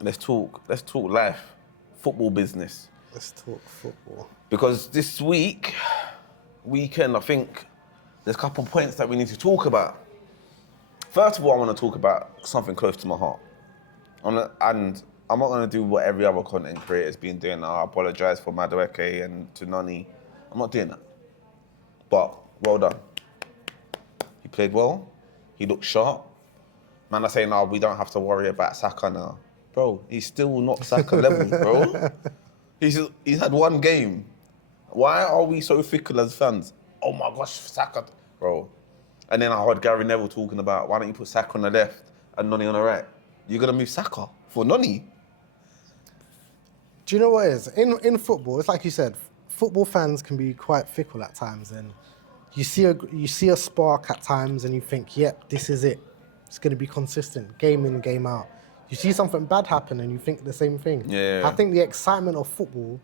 Let's talk life, football business. Let's talk football. Because this weekend, I think there's a couple of points that we need to talk about. First of all, I want to talk about something close to my heart. And I'm not going to do what every other content creator's been doing. I apologise for Madueke and to Noni. I'm not doing that. But well done. He played well. He looked sharp. Man are saying, we don't have to worry about Saka now. Bro, he's still not Saka level, bro. He's had one game. Why are we so fickle as fans? Oh my gosh, Saka, bro. And then I heard Gary Neville talking about, why don't you put Saka on the left and Noni on the right? You're going to move Saka for Noni? Do you know what it is? In football, it's like you said, football fans can be quite fickle at times, and you see a spark at times and you think, yep, this is it. It's going to be consistent, game in, game out. You see something bad happen and you think the same thing. Yeah. I think the excitement of football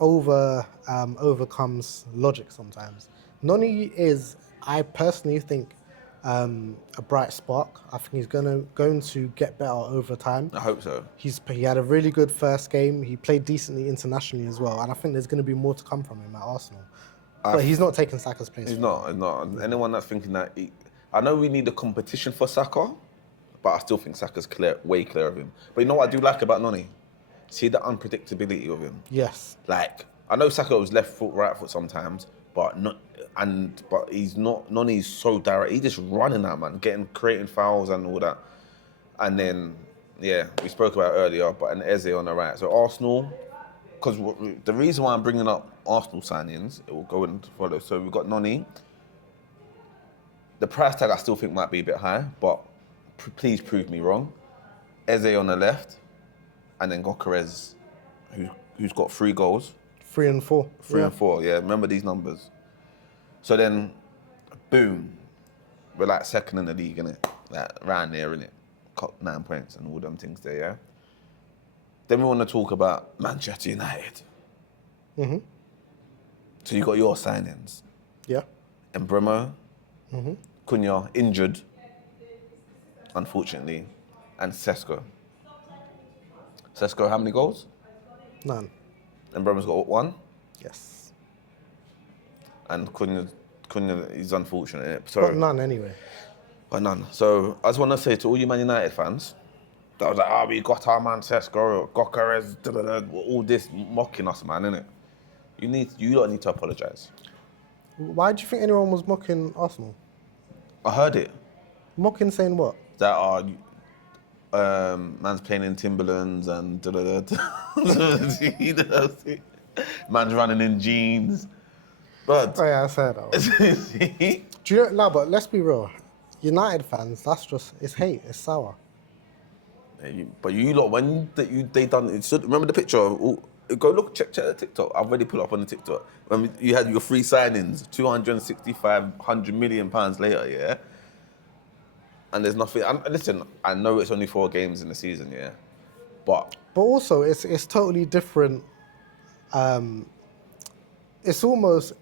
overcomes logic sometimes. Noni is, I personally think, a bright spark. I think he's going to get better over time. I hope so. He had a really good first game. He played decently internationally as well, and I think there's going to be more to come from him at Arsenal. But he's not taking Saka's place. He's not. Anyone that's thinking that... I know we need a competition for Saka, but I still think Saka's way clear of him. But you know what I do like about Noni? See the unpredictability of him. Yes. Like, I know Saka was left foot, right foot sometimes, but he's not. Noni's so direct. He's just running that, man, creating fouls and all that. And then, yeah, we spoke about it earlier, but an Eze on the right. So Arsenal, because the reason why I'm bringing up Arsenal signings, it will go and follow. So we've got Noni. The price tag I still think might be a bit high, but please prove me wrong. Eze on the left, and then Gyökeres, who's got 3 goals. 3 and 4. 3 and 4, yeah. Remember these numbers. So then, boom, we're like second in the league, innit? Like round there, innit? Got 9 points and all them things there, yeah? Then we want to talk about Manchester United. Mm-hmm. So you got your signings. Yeah. Mbeumo, Mm-hmm. Cunha, injured, unfortunately, and Sesko. Sesko, how many goals? None. Mbeumo's got 1? Yes. And Cunha is unfortunate. So, But none anyway. But none. So I just want to say to all you Man United fans, that was like, we got our man Sesko, Gyökeres, all this mocking us, man, innit? You don't need to apologise. Why do you think anyone was mocking Arsenal? I heard it. Mocking saying what? That man's playing in Timberlands and man's running in jeans. But Oh yeah, I said that. Do you know? No, but let's be real. United fans, it's hate, it's sour. But you lot, when they done it, remember the picture? Go look, check the TikTok. I've already put up on the TikTok. When you had your 3 signings, 265, £100 million later, yeah? And there's nothing. Listen, I know it's only 4 games in the season, yeah? But also, it's totally different. It's almost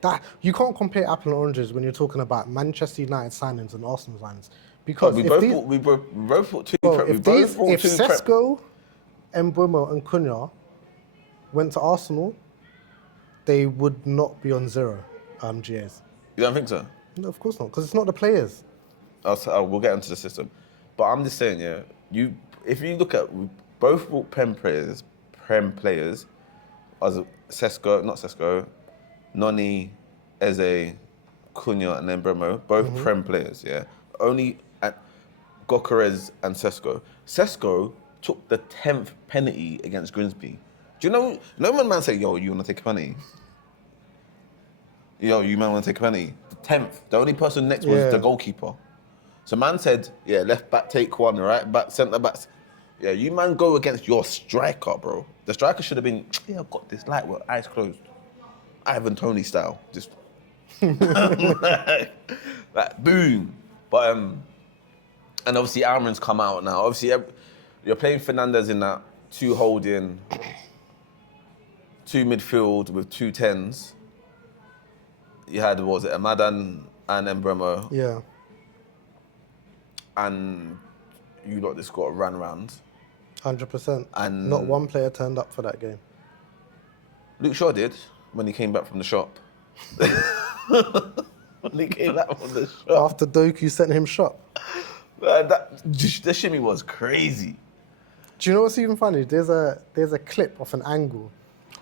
that you can't compare apple and oranges when you're talking about Manchester United signings and Arsenal signings, because we both put 2. If Sesko, Mbeumo, and Cunha went to Arsenal, they would not be on 0 GAs. You don't think so? No, of course not, because it's not the players. We'll get into the system. But I'm just saying, yeah, if you look at, we both bought Prem players, as not Sesko, Noni, Eze, Cunha, and then Mbeumo, both Prem players, yeah? Only at Gyökeres and Sesko. Sesko took the 10th penalty against Grimsby. Do you know when man say, yo, you want to take a penalty? Yo, you man want to take a penalty? The 10th. The only person next was the goalkeeper. So man said, yeah, left back take 1, right back, centre back. Yeah, you man go against your striker, bro. The striker should have been, I've got this light with eyes closed. Ivan Toney style. Just like boom. But and obviously Almiron's come out now. Obviously you're playing Fernandes in that 2 holding, 2 midfield with 2 10s. You had, what was it, Amadan and Mbeumo. Yeah. And you lot just got to run around. 100%. And Not one player turned up for that game. Luke Shaw did when he came back from the shop. When he came back from the shop. After Doku sent him shot. The shimmy was crazy. Do you know what's even funny? There's a clip of an angle,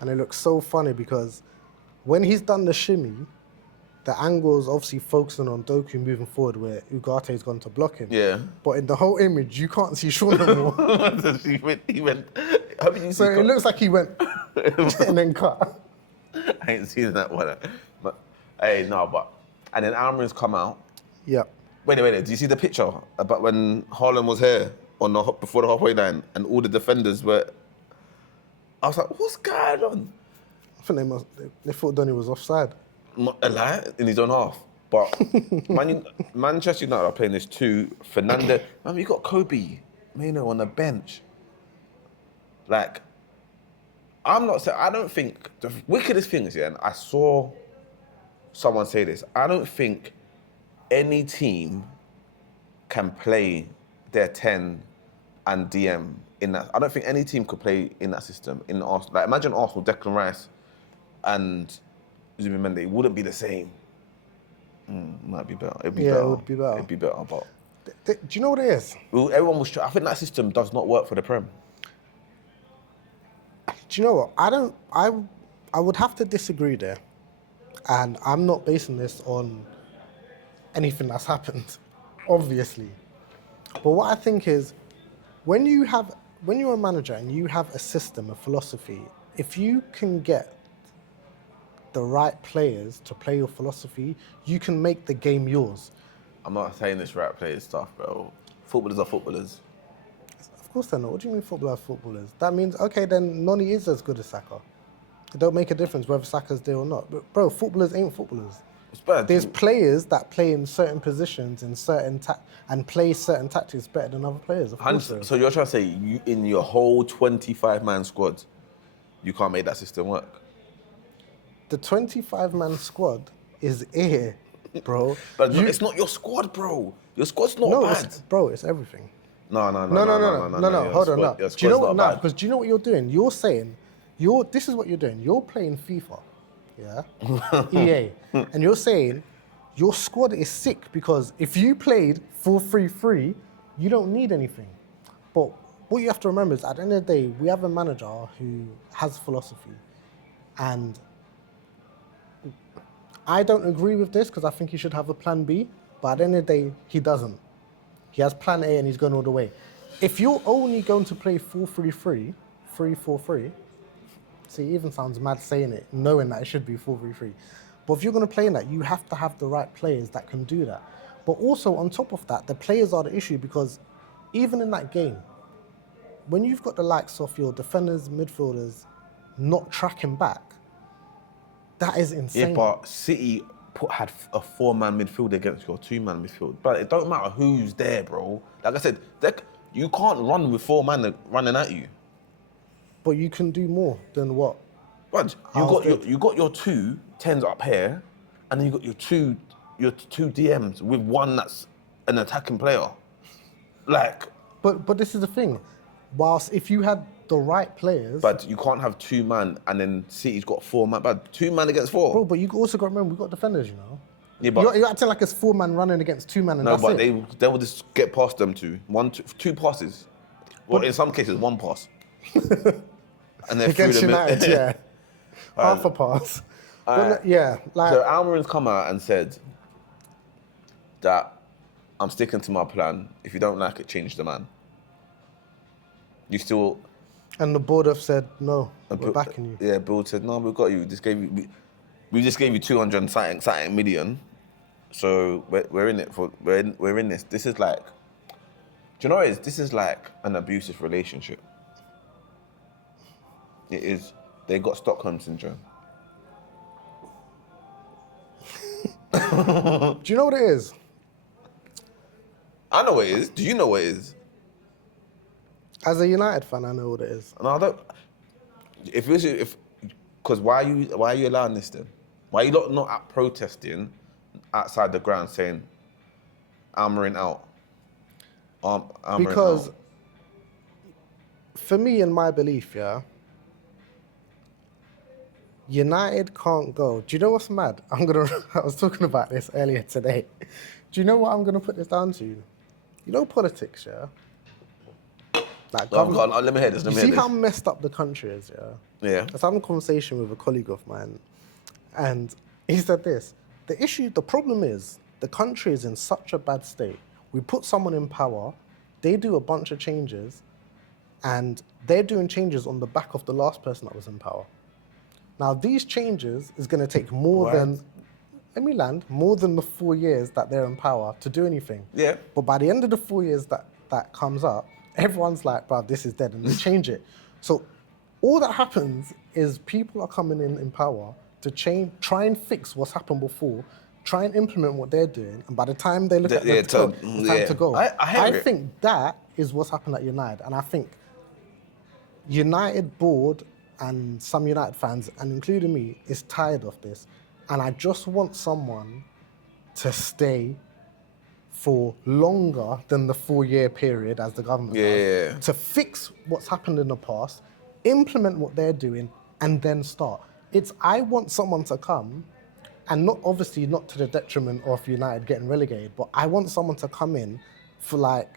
and it looks so funny because when he's done the shimmy, the angle is obviously focusing on Doku moving forward where Ugate's gone to block him. Yeah. But in the whole image, you can't see Shaw no more. he went. So it looks like he went and then cut. I ain't seen that one. But hey, no, but and then AmorIN's come out. Yeah. Wait, do you see the picture about when Haaland was here on before the halfway line and all the defenders were? I was like, what's going on? I think they thought Donny was offside. A lie in his own half. But Manchester United are playing this too. Fernandez, man, you got Kobe Mano on the bench. Like, I'm not saying, I don't think, the wickedest thing is, yeah, and I saw someone say this, I don't think any team can play their 10 and DM in that. I don't think any team could play in that system. In Arsenal, like imagine Arsenal, Declan Rice and Zubimendi, it wouldn't be the same. Might be better. It'd be better. It would be better. It'd be better, but... Do you know what it is? Well, everyone was... I think that system does not work for the Prem. Do you know what? I would have to disagree there. And I'm not basing this on anything that's happened, obviously. But what I think is, when you're a manager and you have a system, a philosophy, if you can get the right players to play your philosophy, you can make the game yours. I'm not saying this right players stuff, bro. Footballers are footballers. Of course they're not. What do you mean footballers are footballers? That means, okay, then Noni is as good as Saka. It don't make a difference whether Saka's there or not. But bro, footballers ain't footballers. It's bad. There's players that play in certain positions in certain and play certain tactics better than other players. Of course. So you're trying to say you in your whole 25-man squad, you can't make that system work? The 25-man squad is here, bro. But it's not your squad, bro. Your squad's not bad. It's everything. No. Hold on, no. Do you know what? No, because do you know what you're doing? You're saying, this is what you're doing. You're playing FIFA, yeah, EA, and you're saying your squad is sick because if you played 4-3-3, you don't need anything. But what you have to remember is, at the end of the day, we have a manager who has philosophy, and I don't agree with this because I think he should have a plan B. But at the end of the day, he doesn't. He has plan A and he's going all the way. If you're only going to play 4-3-3, 3-4-3, see, it even sounds mad saying it, knowing that it should be 4-3-3. But if you're going to play in that, you have to have the right players that can do that. But also, on top of that, the players are the issue because even in that game, when you've got the likes of your defenders, midfielders not tracking back, that is insane. Yeah, but City had a 4-man midfield against your 2-man midfield. But it don't matter who's there, bro. Like I said, you can't run with 4 men running at you. But you can do more than what? But you got your 2 10s up here, and then you got your two DMs with one that's an attacking player. Like. But this is the thing. Whilst if you had the right players. But you can't have 2 man and then City's got 4 man. But 2 man against 4. Bro, but you also got to remember, we've got defenders, you know? Yeah, but you're acting like it's 4 man running against 2 man and no, that's but it. they will just get past them 2 passes. Well, in some cases, 1 pass. And they're against through the United, yeah. Half a pass. But yeah, like. So AmorIN's come out and said that I'm sticking to my plan. If you don't like it, change the man. You still... And the board have said, no, we're backing you. Yeah, board said, no, we've got you. We just gave you 200 and something million. So we're in it we're in this. This is like, do you know what it is? This is like an abusive relationship. It is. They got Stockholm syndrome. Do you know what it is? I know what it is. Do you know what it is? As a United fan, I know what it is. No, I don't. Because why are you allowing this then? Why are you not out protesting outside the ground saying, AmorIN out? AmorIN because out. for me, in my belief, yeah, United can't go. Do you know what's mad? I was talking about this earlier today. Do you know what I'm gonna put this down to? You know politics, yeah? Like Oh, God, let me hear this. You see how messed up the country is, yeah? Yeah. I was having a conversation with a colleague of mine, and he said this. The problem is, the country is in such a bad state. We put someone in power, they do a bunch of changes, and they're doing changes on the back of the last person that was in power. Now, these changes is going to take more than the 4 years that they're in power to do anything. Yeah. But by the end of the 4 years that comes up, everyone's like, bruv, this is dead, and they change it. So all that happens is people are coming in power to try and fix what's happened before, try and implement what they're doing, and by the time they look at the time to go. I think that is what's happened at United, and I think United board and some United fans, and including me, is tired of this. And I just want someone to stay for longer than the 4 year period as the government does, to fix what's happened in the past, implement what they're doing, and then start. I want someone to come, and obviously not to the detriment of United getting relegated, but I want someone to come in for like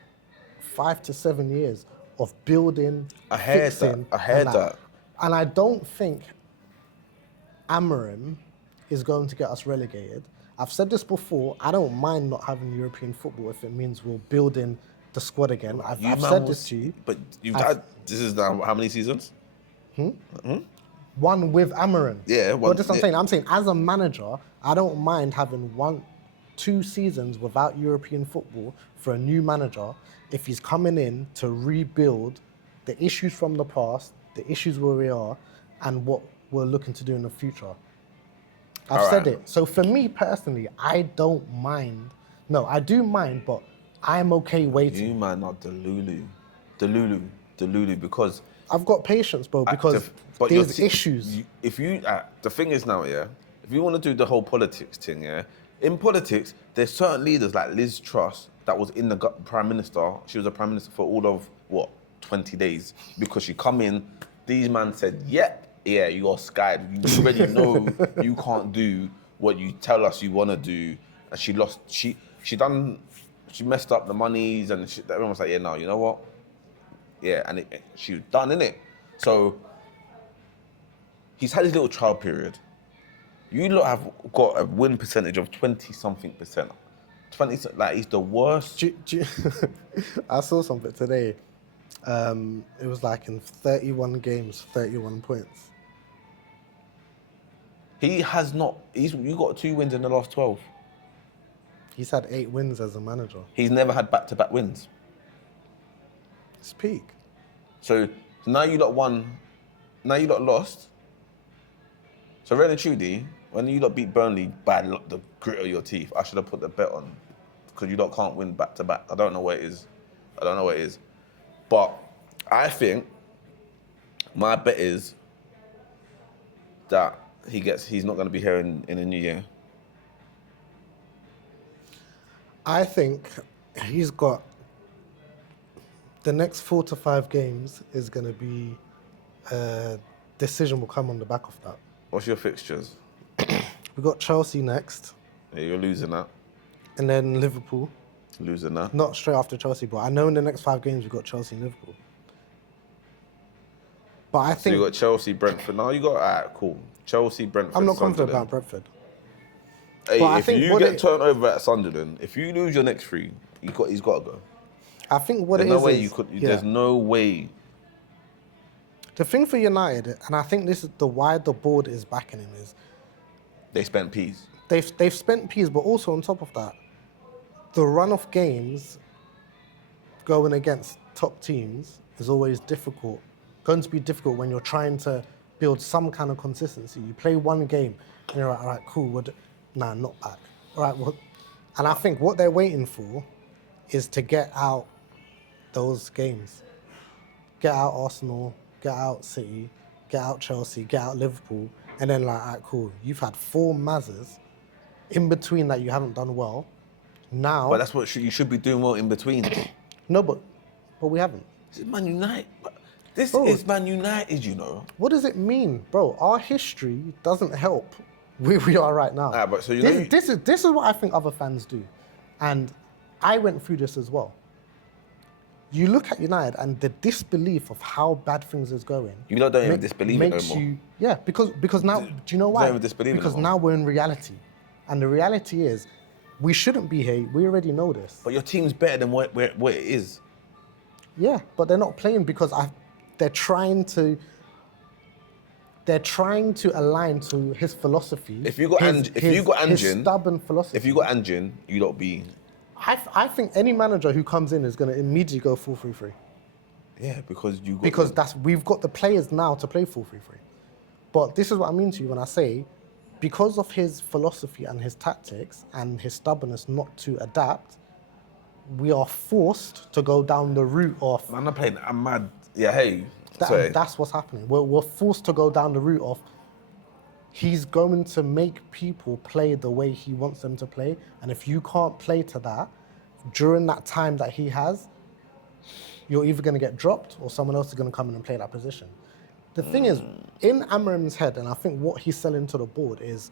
5 to 7 years of building, fixing. I heard that. And I don't think AmorIN is going to get us relegated. I've said this before, I don't mind not having European football if it means we're building the squad again. I've said this to you. But this is now how many seasons? One with AmorIN. Yeah, well, that's what I'm saying. I'm saying as a manager, I don't mind having 2 seasons without European football for a new manager if he's coming in to rebuild the issues from the past, the issues where we are, and what we're looking to do in the future. I've said it. So for me personally, I don't mind. No, I do mind, but I'm okay waiting. You man are Delulu, because I've got patience, bro, because there's issues. The thing is now, yeah, if you want to do the whole politics thing, yeah, in politics, there's certain leaders like Liz Truss that was in the prime minister. She was a prime minister for all of 20 days, because she come in, these man said, yeah, you're skied. You already know you can't do what you tell us you want to do. And she lost, she messed up the monies, and everyone was like, yeah, no, you know what? Yeah, and she was done, innit? So he's had his little trial period. You lot have got a win percentage of 20-something%. 20, like, he's the worst. I saw something today. It was like in 31 games, 31 points. He has not. You got 2 wins in the last 12. He's had 8 wins as a manager. He's never had back-to-back wins. It's peak. So now you lot won. Now you lot lost. So really, truly, when you lot beat Burnley by the grit of your teeth, I should have put the bet on, because you lot can't win back-to-back. I don't know what it is. But I think my bet is that he's not going to be here in the new year. I think he's got the next 4 to 5 games is going to be decision will come on the back of that. What's your fixtures? We got Chelsea next. Yeah, you're losing that. And then Liverpool. Losing that. Not straight after Chelsea, but I know in the next 5 games we've got Chelsea and Liverpool. But I think... So you got Chelsea, Brentford. No, you got... cool. Chelsea, Brentford, I'm not Sunderland. confident about Brentford. Hey, if you get turned over at Sunderland, if you lose your next 3, he's got to go. I think what there's it no way is... you could. Yeah. There's no way. The thing for United, and I think this is why the board is backing him, is... They spent peas. They've spent peas, but also on top of that, the run of games going against top teams is always difficult. Going to be difficult when you're trying to build some kind of consistency. You play one game and you're like, all right, cool. Nah, not back. All right, well, and I think what they're waiting for is to get out those games. Get out Arsenal, get out City, get out Chelsea, get out Liverpool, and then like, all right, cool. You've had 4 Mazzers in between that you haven't done well. Now, but that's what you should be doing well in between. No, but we haven't. This is Man United. This Bro, is Man United, you know. what does it mean, bro? Our history doesn't help where we are right now. Ah, but so this is what I think other fans do, and I went through this as well. You look at United and the disbelief of how bad things is going. You lot don't even disbelieve it no makes more. Yeah, because now, do you know why? Don't even disbelieve it because no more. now we're in reality, and the reality is, we shouldn't be here. We already know this. But your team's better than what it is. Yeah, but they're not playing because they're trying to align to his philosophy. If you got his stubborn philosophy. If you got Anjin, you lot be. I think any manager who comes in is going to immediately go 4-3-3. Yeah, because you got. Because we've got the players now to play 4-3-3. But this is what I mean to you when I say, because of his philosophy and his tactics and his stubbornness not to adapt, we are forced to go down the route of. Man, I'm mad. Yeah, hey. Sorry. That's what's happening. We're forced to go down the route of. He's going to make people play the way he wants them to play. And if you can't play to that, during that time that he has, you're either going to get dropped or someone else is going to come in and play that position. The thing is, in AmorIN's head, and I think what he's selling to the board is,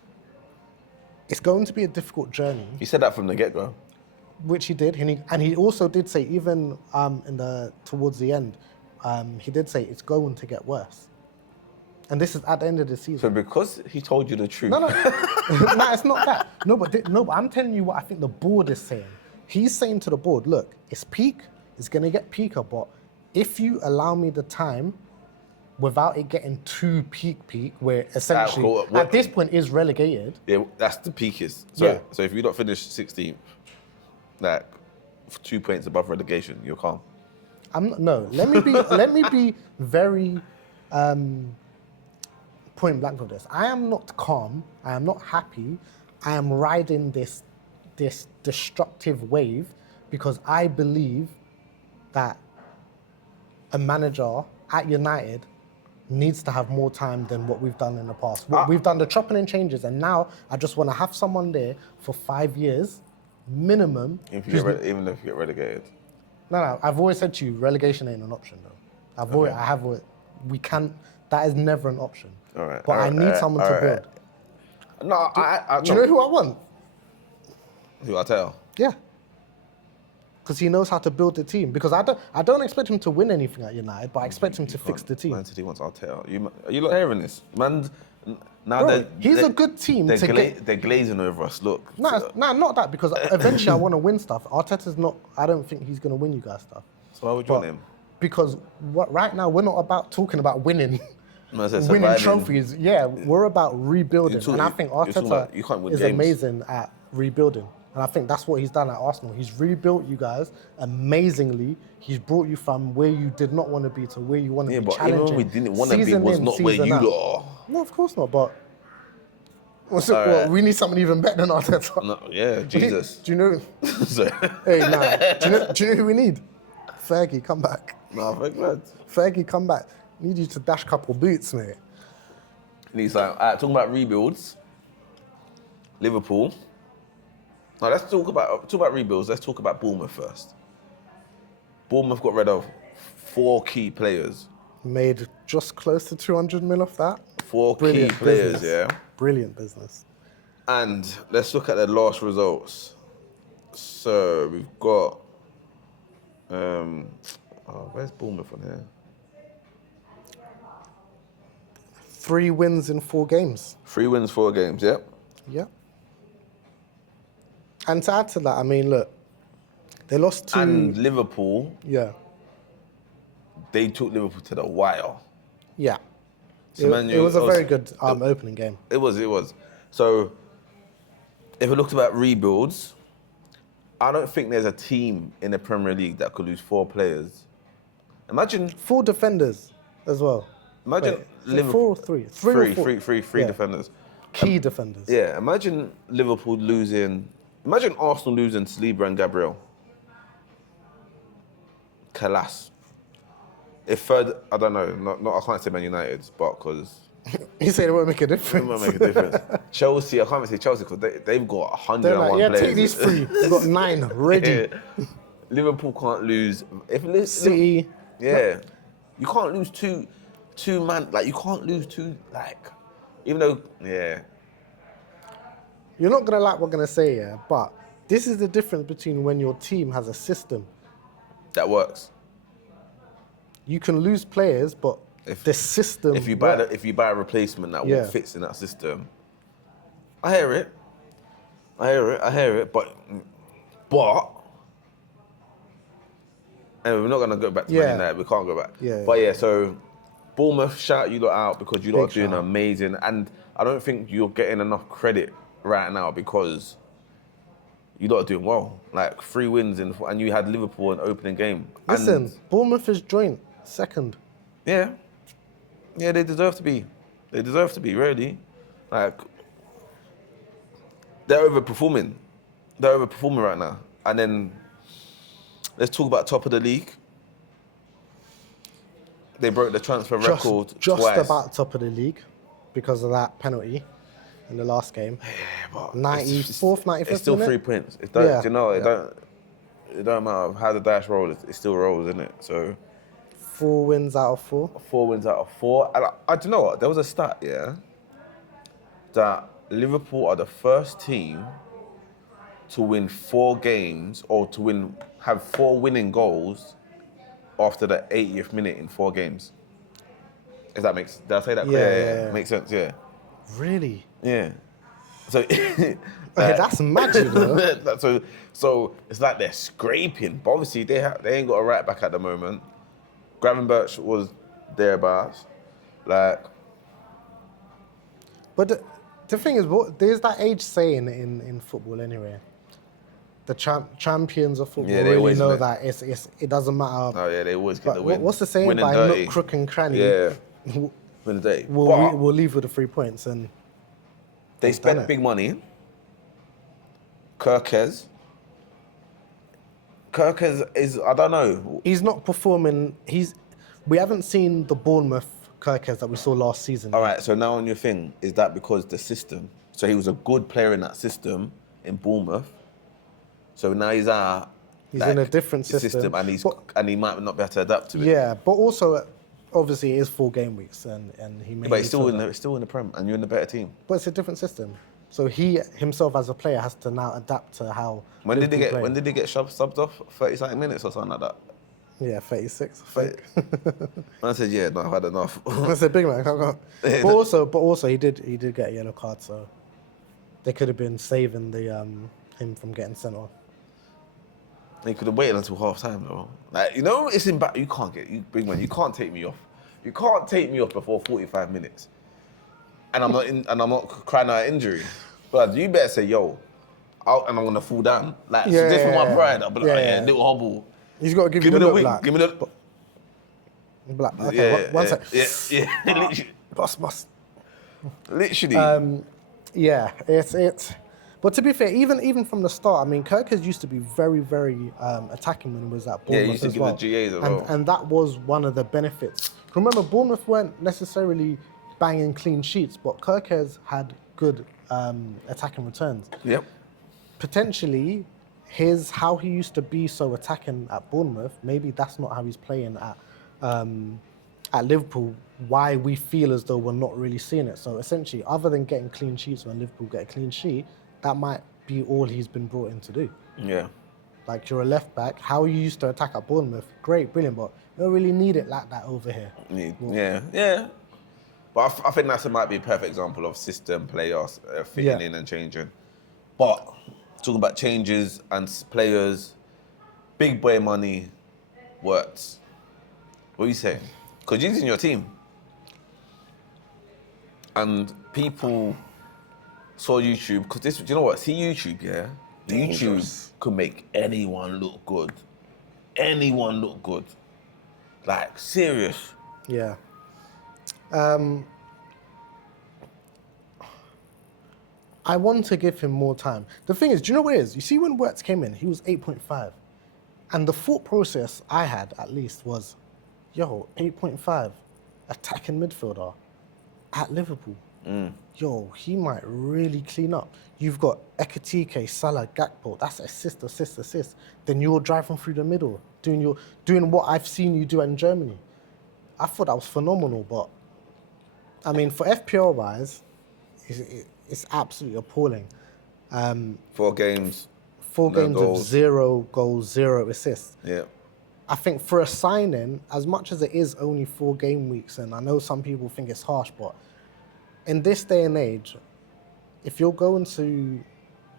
it's going to be a difficult journey. He said that from the get-go. Which he did. And he also did say, even towards the end, he did say it's going to get worse. And this is at the end of the season. So because he told you the truth. No, it's not that. No, but I'm telling you what I think the board is saying. He's saying to the board, look, it's peak, it's going to get peaker, but if you allow me the time without it getting too peak, where essentially at this point is relegated. Yeah, that's the peakest. So if you don't finish 16th, like 2 points above relegation, you're calm. Let me be very point blank with this. I am not calm. I am not happy. I am riding this destructive wave because I believe that a manager at United needs to have more time than what we've done in the past. We've done the chopping and changes, and now I just want to have someone there for 5 years minimum. Even if you get relegated. No. I've always said to you, relegation ain't an option, though. We can't. That is never an option. All right. But I need someone to build. No, do you know who I want? Who I tell? Yeah. Because he knows how to build the team. Because I don't expect him to win anything at United, but I expect him to fix the team. Man City wants Arteta. Are you not hearing this? Man, now Bro, he's a good team to get. They're glazing over us. Look. No, not that. Because eventually I want to win stuff. Arteta's not. I don't think he's going to win you guys stuff. So why would you want him? Because right now we're not about talking about winning. No, winning trophies. Yeah, we're about rebuilding. And I think Arteta is amazing at rebuilding. And I think that's what he's done at Arsenal. He's rebuilt you guys amazingly. He's brought you from where you did not want to be to where you want to be. Yeah, but even when we didn't want to be was not where you are. No, of course not. But we need something even better than Arteta. No, yeah, Jesus. Do you know? Hey, nah. Do you know who we need? Fergie, come back. Nah, Fergie, come back. Need you to dash a couple boots, mate. He's like, talking about rebuilds. Liverpool. Now let's talk about rebuilds. Let's talk about Bournemouth first. Bournemouth got rid of 4 key players. Made just close to 200 mil off that. 4 key players, yeah. Brilliant business. And let's look at the last results. So we've got, where's Bournemouth on here? 3 wins in 4 games. 3 wins, 4 games, yep. Yep. And to add to that, I mean, look, they lost to... And Liverpool... Yeah. They took Liverpool to the wire. Yeah. So it was a very good opening game. It was. So, if we looked about rebuilds, I don't think there's a team in the Premier League that could lose 4 players. Imagine... 4 defenders as well. Imagine Liverpool... 4 or 3? Three defenders. Key defenders. Yeah, imagine Liverpool losing... Imagine Arsenal losing Saliba and Gabriel. Kalas. If third, I don't know, I can't say Man United, but because... You say it won't make a difference. It won't make a difference. Chelsea, I can't even say Chelsea because they've got 101 players. Take these 3. They've got 9 ready. Yeah. Liverpool can't lose. City. Yeah. You can't lose two man. Like you can't lose two. Like even though You're not gonna like what I'm gonna say, yeah, but this is the difference between when your team has a system. that works. You can lose players, but the system. If you buy a replacement that fits in that system, I hear it. But anyway, we're not gonna go back to Man United. We can't go back. So Bournemouth, shout you lot out because you lot are doing amazing, and I don't think you're getting enough credit right now because you lot are doing well. Like 3 wins and you had Liverpool in opening game. Listen, Bournemouth is joint second. Yeah, they deserve to be. They deserve to be, really. Like, they're overperforming. They're overperforming right now. And then, let's talk about top of the league. They broke the transfer record twice. Just about top of the league because of that penalty in the last game. Yeah, but 94th, 95th. It's still 3 points. It don't matter how the dice rolls. It still rolls, isn't it? So 4 wins out of 4. 4 wins out of 4. And I don't know what. There was a stat, that Liverpool are the first team to win 4 games or to have 4 winning goals after the 80th minute in 4 games. Did I say that clear? Yeah. Makes sense, yeah. Really? Yeah. So that's magic, though. So it's like they're scraping. But obviously they ain't got a right back at the moment. Gravenberch was thereabouts. Like, but the thing is, there's that age saying in football anyway. The champions of football really know that it doesn't matter. Oh yeah, they always get the win. What's the saying? By nook, crook and cranny. Yeah. Win the day. We'll leave with the 3 points and. They spent big money. Kirkez is, I don't know. He's not performing. We haven't seen the Bournemouth Kirkez that we saw last season. All right, so now on your thing, is that because the system? So he was a good player in that system in Bournemouth. So now he's out. He's in a different system. And he might not be able to adapt to it. Yeah, but also, obviously, it is 4 game weeks and he may. But it's still in the Prem, and you're in the better team. But it's a different system. So he himself as a player has to now adapt to how. When did he get subbed off? 30-something minutes or something like that. Yeah, 36. I said, yeah, no, I've had enough. I said, big man, can't. But also, he did get a yellow card, so they could have been saving him from getting sent off. He could have waited until half time, though. Like, it's in back. You can't big man. You can't take me off. You can't take me off before 45 minutes. And I'm not crying out injury. But you better say, yo, and I'm gonna fall down. Like, this for my pride. I'll be like, little hobble. He's got to give you the look, like. Give me the. Black. Okay, one sec. Yeah. Literally. Bust. Literally. It's. But to be fair, even from the start, I mean, Kirkez used to be very, very attacking when he was at Bournemouth. Yeah, he used to give the GAs as well. And that was one of the benefits. Remember, Bournemouth weren't necessarily banging clean sheets, but Kirkez had good attacking returns. Yep. Potentially, how he used to be so attacking at Bournemouth, maybe that's not how he's playing at Liverpool, why we feel as though we're not really seeing it. So essentially, other than getting clean sheets when Liverpool get a clean sheet, that might be all he's been brought in to do. Yeah. Like, you're a left back, how you used to attack at Bournemouth, great, brilliant, but you don't really need it like that over here. Yeah. But I think that might be a perfect example of system players fitting in and changing. But talking about changes and players, big boy money, Wirtz. What are you saying? Because he's in your team. And people saw YouTube, because do you know what? See YouTube, yeah? YouTube could make anyone look good. Anyone look good. Like, serious. Yeah. I want to give him more time. The thing is, do you know what it is? You see, when Wirtz came in, he was 8.5. And the thought process I had, at least, was, 8.5, attacking midfielder at Liverpool. He might really clean up. You've got Ekitike, Salah, Gakpo. That's assist. Then you're driving through the middle, doing what I've seen you do in Germany. I thought that was phenomenal. But I mean, for FPL wise, it's absolutely appalling. 4 games. 4 No games goals. of 0 goals, 0 assists. Yeah. I think for a signing, as much as it is only 4 game weeks, and I know some people think it's harsh, but in this day and age, if you're going to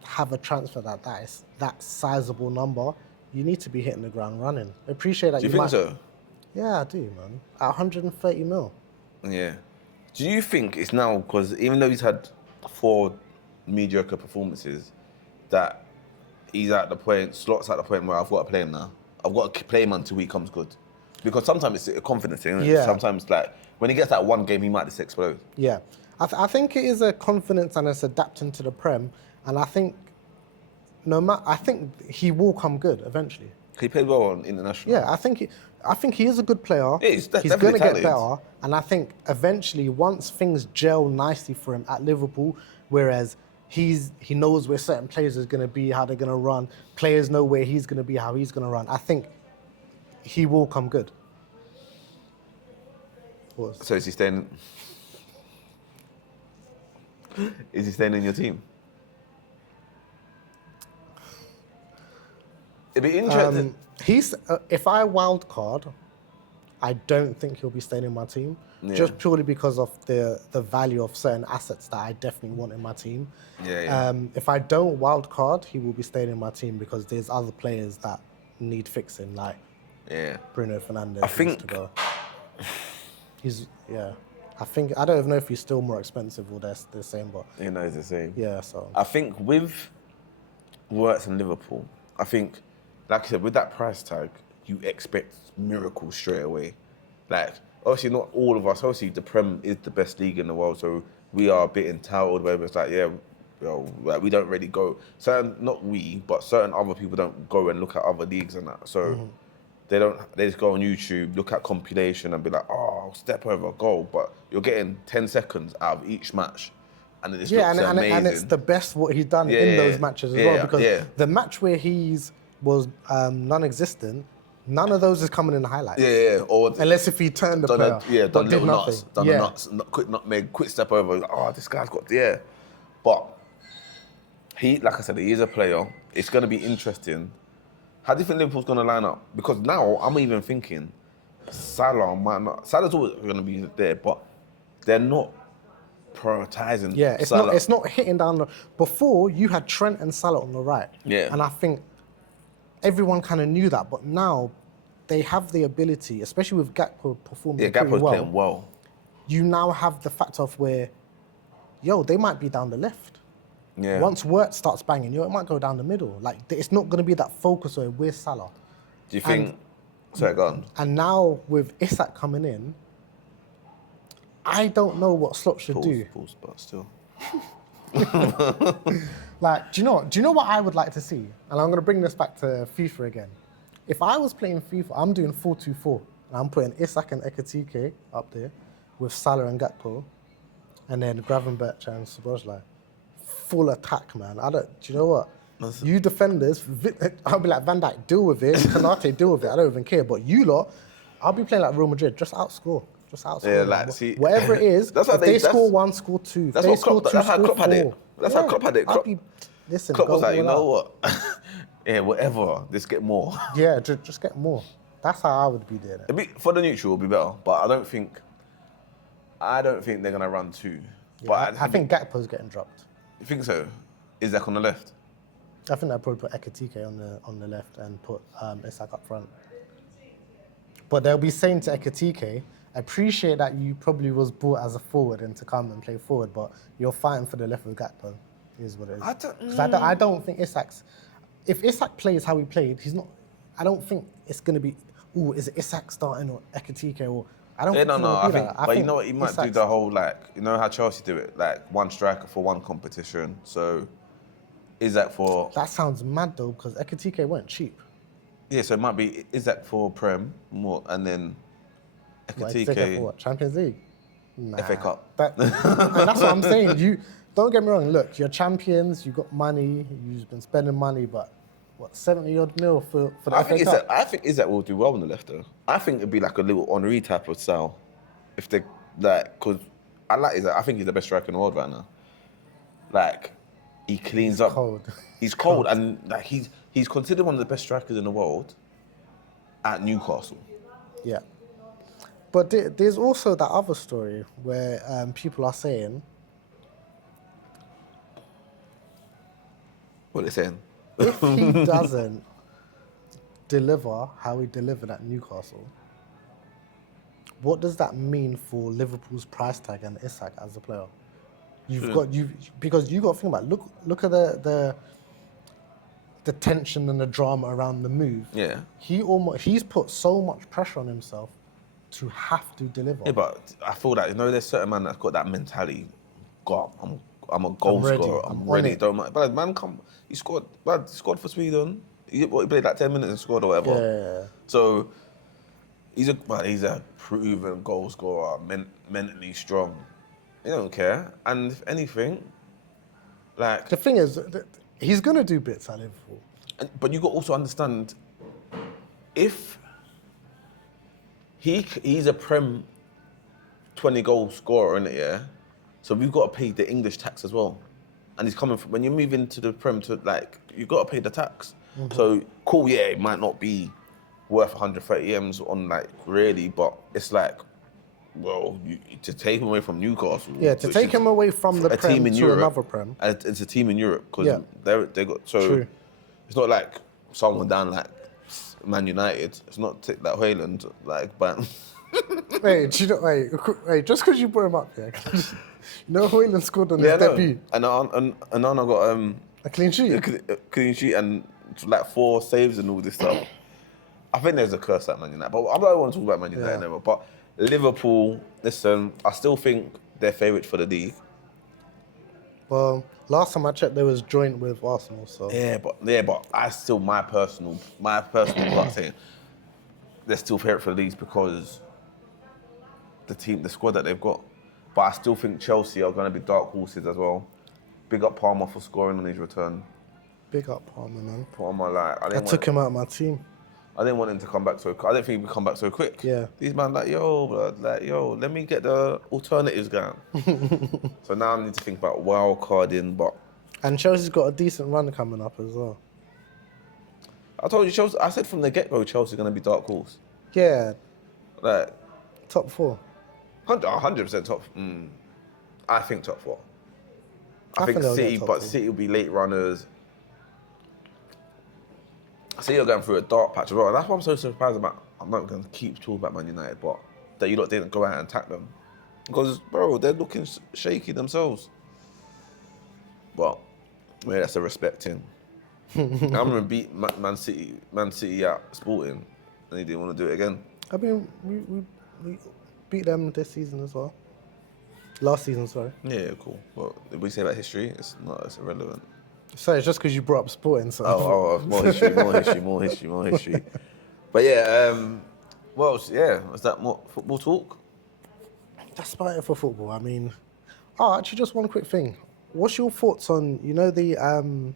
have a transfer that is that sizable number, you need to be hitting the ground running. I appreciate that. Do you think so? Yeah, I do, man. At 130 mil. Yeah. Do you think it's now, because even though he's had 4 mediocre performances, that he's at the point, Slot's at the point where I've got to play him now? I've got to play him until he comes good. Because sometimes it's a confidence thing, isn't it? Yeah. Sometimes, like, when he gets that one game, he might just explode. Yeah. I think it is a confidence and it's adapting to the Prem. And I think I think he will come good eventually. He played well on international. Yeah, I think he is a good player. He's going to definitely get talented. better. And I think eventually, once things gel nicely for him at Liverpool, whereas he knows where certain players are going to be, how they're going to run, players know where he's going to be, how he's going to run, I think he will come good. So is he staying? Is he staying in your team? It'd be interesting. If I wild card, I don't think he'll be staying in my team, just purely because of the value of certain assets that I definitely want in my team. If I don't wild card, he will be staying in my team because there's other players that need fixing, like Bruno Fernandes. I think to go. I don't even know if he's still more expensive or they're the same, but you know, it's the same. Yeah, so I think with Wirtz and Liverpool, I think, like I said, with that price tag, you expect miracles straight away. Like, obviously not all of us, obviously the Prem is the best league in the world, so we are a bit entitled, where it's like, like we don't really go, not we, but certain other people don't go and look at other leagues and that. So they just go on YouTube, look at compilation and be like, oh, step over a goal, but you're getting 10 seconds out of each match. And it just looks amazing. And it's the best what he's done in those matches as well, because the match where was non-existent, none of those is coming in the highlights. Or unless if he turned the player, done did little nothing. nuts, done the nuts, quick nutmeg, quick step over. Like, oh, this guy's got But he, like I said, he is a player. It's going to be interesting. How do you think Liverpool's going to line up? Because now I'm even thinking Salah might not. Salah's always going to be there, but they're not prioritising. Yeah, Salah. it's not hitting down the. Before you had Trent and Salah on the right. Yeah. And I think everyone kind of knew that, but now they have the ability, especially with Gakpo performing pretty Gakpo's well. playing well. You now have the fact of where, they might be down the left. Yeah. Once Wirtz starts banging, it might go down the middle. Like, it's not going to be that focus where we're Salah. Do you think? Sorry, go on. And now with Isak coming in, I don't know what Slot should do. Pause, but still. Like, do you know what I would like to see? And I'm going to bring this back to FIFA again. If I was playing FIFA, I'm doing 4-2-4. And I'm putting Isak and Ekitike up there with Salah and Gakpo. And then Gravenberch and Szoboszlai. Full attack, man. Do you know what? You defenders, I'll be like, Van Dijk, deal with it. Kanate, deal with it. I don't even care. But you lot, I'll be playing like Real Madrid. Just outscore. Yeah, like, see, whatever it is, if they score 1, score 2. That's how Klopp had it. That's how Klopp had it. Klopp was like, you know what? Whatever. Just get more. Yeah, just get more. That's how I would be doing it. For the neutral, it'll be better. But I don't think they're gonna run 2. Yeah, But I think Gakpo's getting dropped. You think so? Isak on the left? I think they'll probably put Ekitike on the left and put Isak up front. But they'll be saying to Ekitike, I appreciate that you probably was brought as a forward and to come and play forward, but you're fighting for the left with Gakpo, is what it is. I don't think if Isak plays how he played, I don't think it's going to be, is it Isak starting or Ekitike or, I don't think it's going to be that. But you know what, he might do the whole, like, you know how Chelsea do it, like one striker for one competition, so Isak for... That sounds mad though, because Ekitike weren't cheap. Yeah, so it might be Isak for Prem, more, and then Ekitike... For what, Champions League? Nah. FA Cup. And that's what I'm saying. Don't get me wrong, look, you're champions, you've got money, you've been spending money, but what 70 odd mil for the I FA think Cup. I think Isak will do well on the left though. I think it'd be like a little Henri type of style, if they like, cause I like Isak. I think he's the best striker in the world right now. Like, he cleans up. Cold. He's cold, and like he's considered one of the best strikers in the world at Newcastle. Yeah. But there's also that other story where people are saying, What are they saying? if he doesn't deliver how he delivered at Newcastle, what does that mean for Liverpool's price tag and Isak as a player? Because you got to think about it. Look at the tension and the drama around the move. Yeah. He's put so much pressure on himself to have to deliver. Yeah, but I feel that there's certain man that's got that mentality. God, I'm a goal ready. scorer. I'm I'm on ready. it. Don't mind. But man, he scored. Man, he scored for Sweden. He played like 10 minutes and scored or whatever. Yeah. So he's a proven goal scorer, mentally strong. He don't care. And if anything, like. The thing is, he's going to do bits at Liverpool. But you got to also understand, if he's a Prem 20 goal scorer, innit, yeah? So we've got to pay the English tax as well. And he's coming from, when you move into the Prem, to like, you've got to pay the tax. Mm-hmm. So, cool, yeah, it might not be worth 130 M's on, like, really, but it's like, well, to take him away from Newcastle. Yeah, to take him away from the a Prem team in to Europe, another Prem. It's a team in Europe, because they got, so True. it's not like someone down like Man United. It's not that Hoyland, like, but. Wait, just because you brought him up, yeah. You know, Hoyland scored on his debut. And Anana got A clean sheet. a clean sheet and like 4 saves and all this stuff. I think there's a curse at Man United, but I don't want to talk about Man United anymore. But Liverpool, listen, I still think they're favourites for the league. Well, last time I checked, they was joint with Arsenal, so. Yeah, but I still my personal part saying they're still favourite for the league because the squad that they've got. But I still think Chelsea are going to be dark horses as well. Big up Palmer for scoring on his return. Big up Palmer, man. Palmer, like, I took him out of my team. I didn't want him to come back so quick. I didn't think he would come back so quick. Yeah. These man let me get the alternatives going. So now I need to think about wild carding, but And Chelsea's got a decent run coming up as well. I told you Chelsea. I said from the get-go Chelsea's going to be dark horse. Yeah, Like top 4. 100% top. I think top 4. I think they'll City, get top but 4. City will be late runners. City are going through a dark patch as well. And that's what I'm so surprised about. I'm not going to keep talking about Man United, but that you lot didn't go out and attack them. Because, bro, they're looking shaky themselves. But, yeah, that's a respect thing. I'm going to beat Man City at Sporting, and they didn't want to do it again. I mean, we beat them this season as well. Last season, sorry. Yeah, cool. Well, if we say about history, it's irrelevant. Sorry, it's just because you brought up Sporting, so. More history. But yeah, what else? Yeah, was that more football talk? That's about it for football. I mean, actually, just one quick thing. What's your thoughts on, the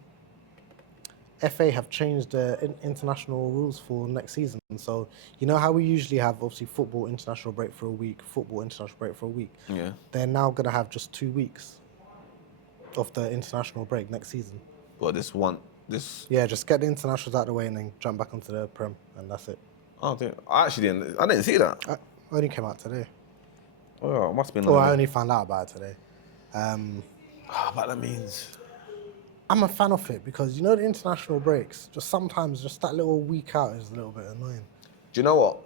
FA have changed the international rules for next season? So, you know how we usually have, obviously, football international break for a week, football international break for a week? Yeah. They're now going to have just 2 weeks of the international break next season. Well, Yeah, just get the internationals out of the way and then jump back onto the Prem, and that's it. Oh, I actually didn't see that. I only came out today. Oh, it must have been. Or I only found out about it today. But that means. I'm a fan of it because, the international breaks, just sometimes just that little week out is a little bit annoying. Do you know what?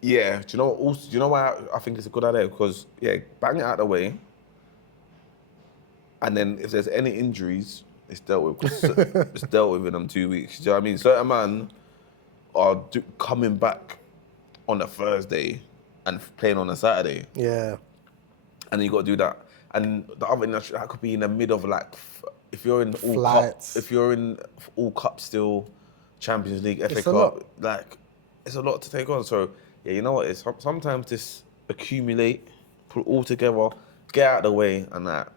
Yeah, do you know what? Also, do you know why I think it's a good idea? Because, bang it out of the way. And then if there's any injuries, it's dealt with. 'Cause it's dealt with in them 2 weeks. Do you know what I mean? Certain man are coming back on a Thursday and playing on a Saturday. Yeah. And then you got to do that. And the other international, that could be in the middle of like, if you're in all Flights. cup, if you're in all cup still, Champions League, FA It's a Cup, lot. like, it's a lot to take on. So, yeah, you know what? It's sometimes this accumulate, put it all together, get out of the way, and that.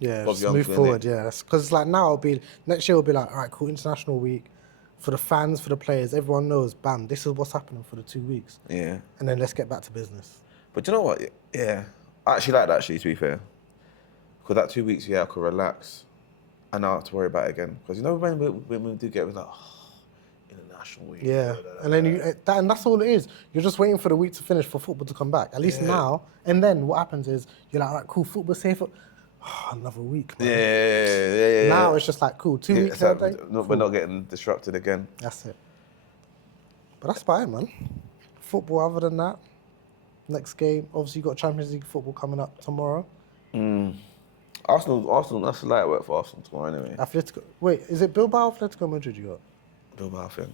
Yeah, of just young move innit? forward. Yeah, because it's like now it'll be next year. It'll be like, all right, cool, international week for the fans, for the players. Everyone knows, bam, this is what's happening for the 2 weeks, Yeah. and then let's get back to business. But you know what? Yeah. I actually like that, actually, to be fair. Because that 2 weeks, yeah, I could relax and not have to worry about it again. Because you know when we do get, it was like, oh, international week. Yeah, and then and that's all it is. You're just waiting for the week to finish for football to come back. At least now, and then what happens is you're like, all right, cool, football's safe. Another week, man. Yeah. Now it's just like, cool, 2 weeks. So Cool. we're not getting disrupted again. That's it. But that's about it, man. Football, other than that, next game, obviously you got Champions League football coming up tomorrow. Arsenal, that's light work for Arsenal tomorrow anyway. Atletico. Wait, is it Bilbao or Atletico Madrid you got? Bilbao, I think.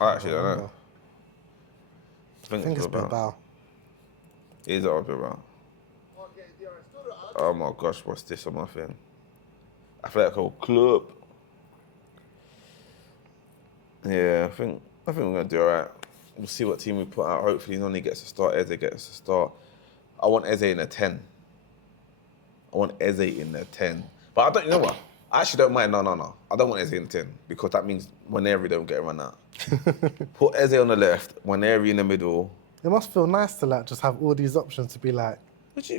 I actually don't know. I think it's Bilbao. It is our Bilbao. Oh my gosh, what's this on my thing? Atletico Club. Yeah, I think we're gonna do alright. We'll see what team we put out. Hopefully Noni gets a start, Eze gets a start. I want Eze in a 10. But I don't, you know what? I actually don't mind. No. I don't want Eze in the 10 because that means Waneri don't get a run out. Put Eze on the left, Waneri in the middle. It must feel nice to like just have all these options to be like.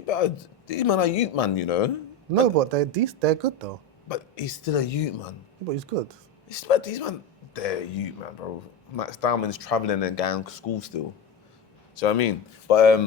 But these man are youth man, you know. No, but they're good though. But he's still a youth man. But he's good. But these man, they're youth man, bro. Max Diamond's travelling and going to school still. Do you know what I mean? But